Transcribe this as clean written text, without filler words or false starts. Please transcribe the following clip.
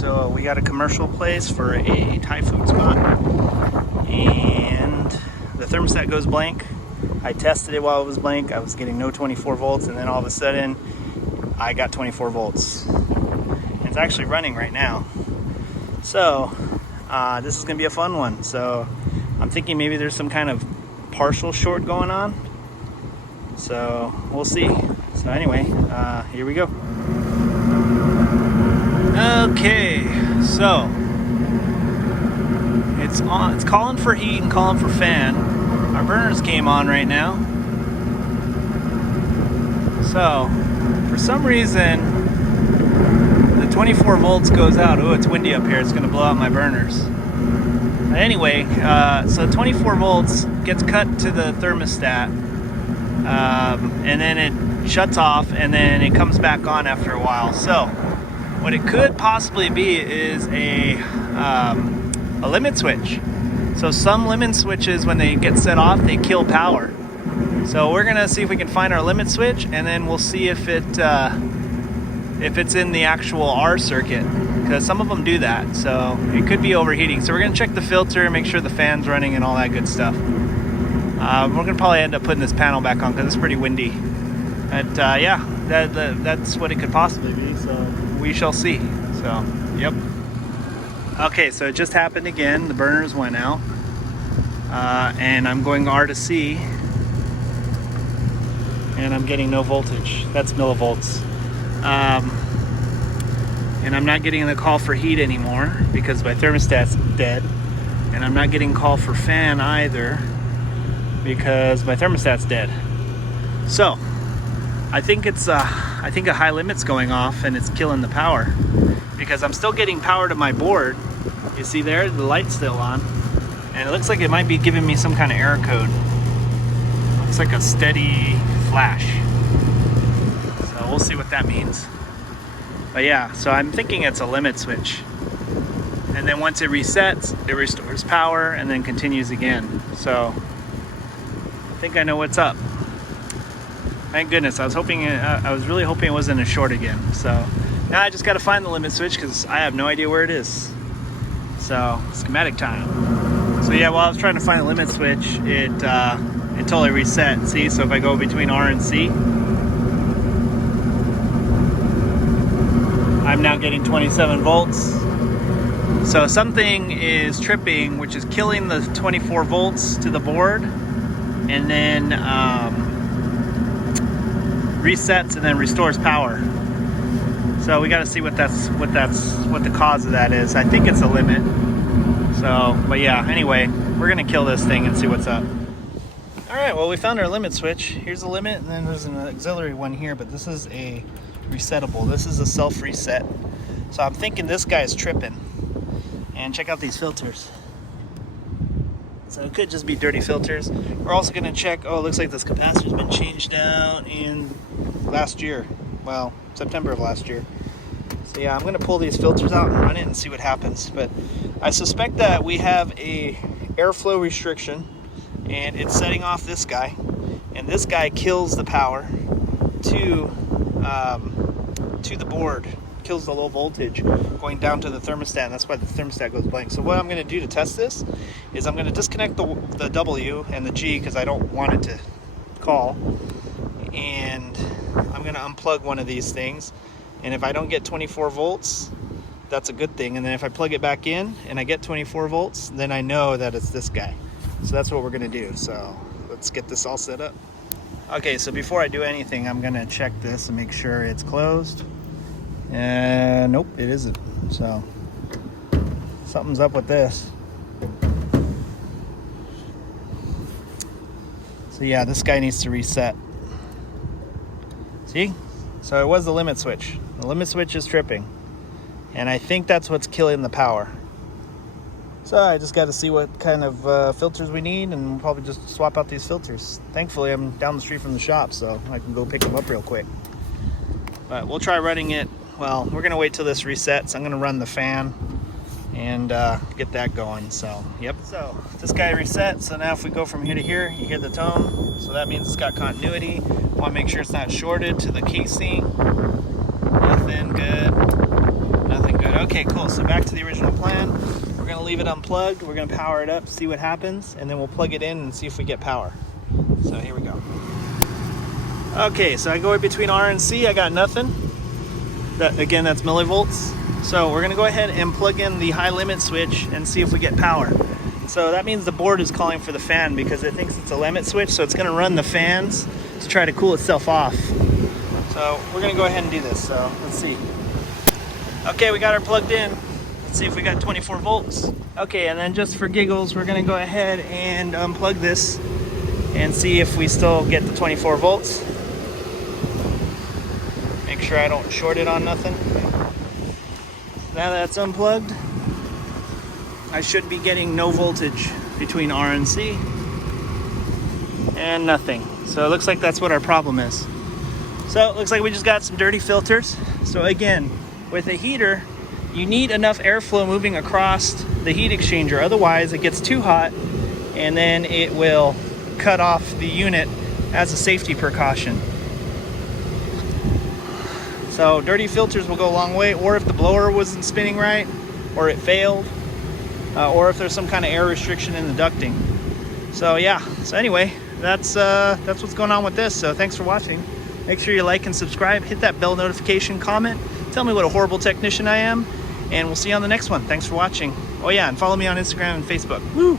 So we got a commercial place for a Thai food spot, and the thermostat goes blank. I tested it while it was blank. I was getting no 24 volts, and then all of a sudden I got 24 volts. It's actually running right now. So this is gonna be a fun one. So I'm thinking maybe there's some kind of partial short going on. So we'll see. So anyway, here we go. Okay, so it's on. It's calling for heat and calling for fan. Our burners came on right now. So for some reason the 24 volts goes out. Oh, it's windy up here. It's going to blow out my burners. Anyway, so 24 volts gets cut to the thermostat, and then it shuts off, and then it comes back on after a while. So what it could possibly be is a limit switch. So some limit switches, when they get set off, they kill power. So we're gonna see if we can find our limit switch, and then we'll see if it's in the actual R circuit, because some of them do that. So it could be overheating. So we're gonna check the filter, make sure the fan's running, and all that good stuff. We're gonna probably end up putting this panel back on because it's pretty windy. But yeah, that's what it could possibly be. So we shall see. So yep. Okay, so it just happened again. The burners went out, and I'm going R to C, and I'm getting no voltage. That's millivolts. And I'm not getting the call for heat anymore because my thermostat's dead, and I'm not getting call for fan either because my thermostat's dead. So I think a high limit's going off and it's killing the power, because I'm still getting power to my board. You see there, the light's still on, and it looks like it might be giving me some kind of error code. Looks like a steady flash. So we'll see what that means. But yeah, so I'm thinking it's a limit switch. And then once it resets, it restores power and then continues again. So I think I know what's up. Thank goodness. I was really hoping it wasn't a short again. So now I just got to find the limit switch because I have no idea where it is. So schematic time. So yeah, while I was trying to find the limit switch, it totally reset. See, so if I go between R and C, I'm now getting 27 volts. So something is tripping, which is killing the 24 volts to the board, and then resets and then restores power. So we got to see what the cause of that is. I think it's a limit. So, but yeah, anyway, we're gonna kill this thing and see what's up. All right, well, we found our limit switch. Here's the limit, and then there's an auxiliary one here, but this is a resettable. This is a self-reset. So I'm thinking this guy's tripping. And check out these filters. So it could just be dirty filters. We're also gonna check, oh, it looks like this capacitor's been changed out in last year. Well, September of last year. So yeah, I'm gonna pull these filters out and run it and see what happens. But I suspect that we have a airflow restriction, and it's setting off this guy. And this guy kills the power to the board, kills the low voltage going down to the thermostat, and that's why the thermostat goes blank. So what I'm going to do to test this is I'm going to disconnect the W and the G because I don't want it to call, and I'm going to unplug one of these things, and if I don't get 24 volts, that's a good thing. And then if I plug it back in and I get 24 volts, then I know that it's this guy. So that's what we're going to do. So let's get this all set up. Okay, so before I do anything, I'm going to check this and make sure it's closed. And nope, it isn't. So something's up with this. So yeah, this guy needs to reset. See? So it was the limit switch. The limit switch is tripping, and I think that's what's killing the power. So I just got to see what kind of filters we need, and we'll probably just swap out these filters. Thankfully, I'm down the street from the shop, so I can go pick them up real quick. But we'll try running it. Well, we're going to wait till this resets. I'm going to run the fan and get that going. So, yep. So this guy resets. So now if we go from here to here, you hear the tone. So that means it's got continuity. Want to make sure it's not shorted to the casing. Nothing good. Nothing good. Okay, cool. So back to the original plan. We're gonna leave it unplugged. We're gonna power it up, see what happens, and then we'll plug it in and see if we get power. So here we go. Okay, so I go between R and C. I got nothing. Again, that's millivolts. So we're gonna go ahead and plug in the high limit switch and see if we get power. So that means the board is calling for the fan because it thinks it's a limit switch, so it's gonna run the fans to try to cool itself off. So we're gonna go ahead and do this, so let's see. Okay, we got her plugged in. Let's see if we got 24 volts. Okay, and then just for giggles, we're gonna go ahead and unplug this and see if we still get the 24 volts. Make sure I don't short it on nothing. Now that's unplugged, I should be getting no voltage between R and C, and nothing. So it looks like that's what our problem is. So it looks like we just got some dirty filters. So again, with a heater, you need enough airflow moving across the heat exchanger, otherwise it gets too hot and then it will cut off the unit as a safety precaution. So dirty filters will go a long way, or if the blower wasn't spinning right, or it failed, or if there's some kind of air restriction in the ducting. So yeah, so anyway, that's what's going on with this. So thanks for watching. Make sure you like and subscribe, hit that bell notification, comment, tell me what a horrible technician I am, and we'll see you on the next one. Thanks for watching. Oh yeah, and follow me on Instagram and Facebook. Woo!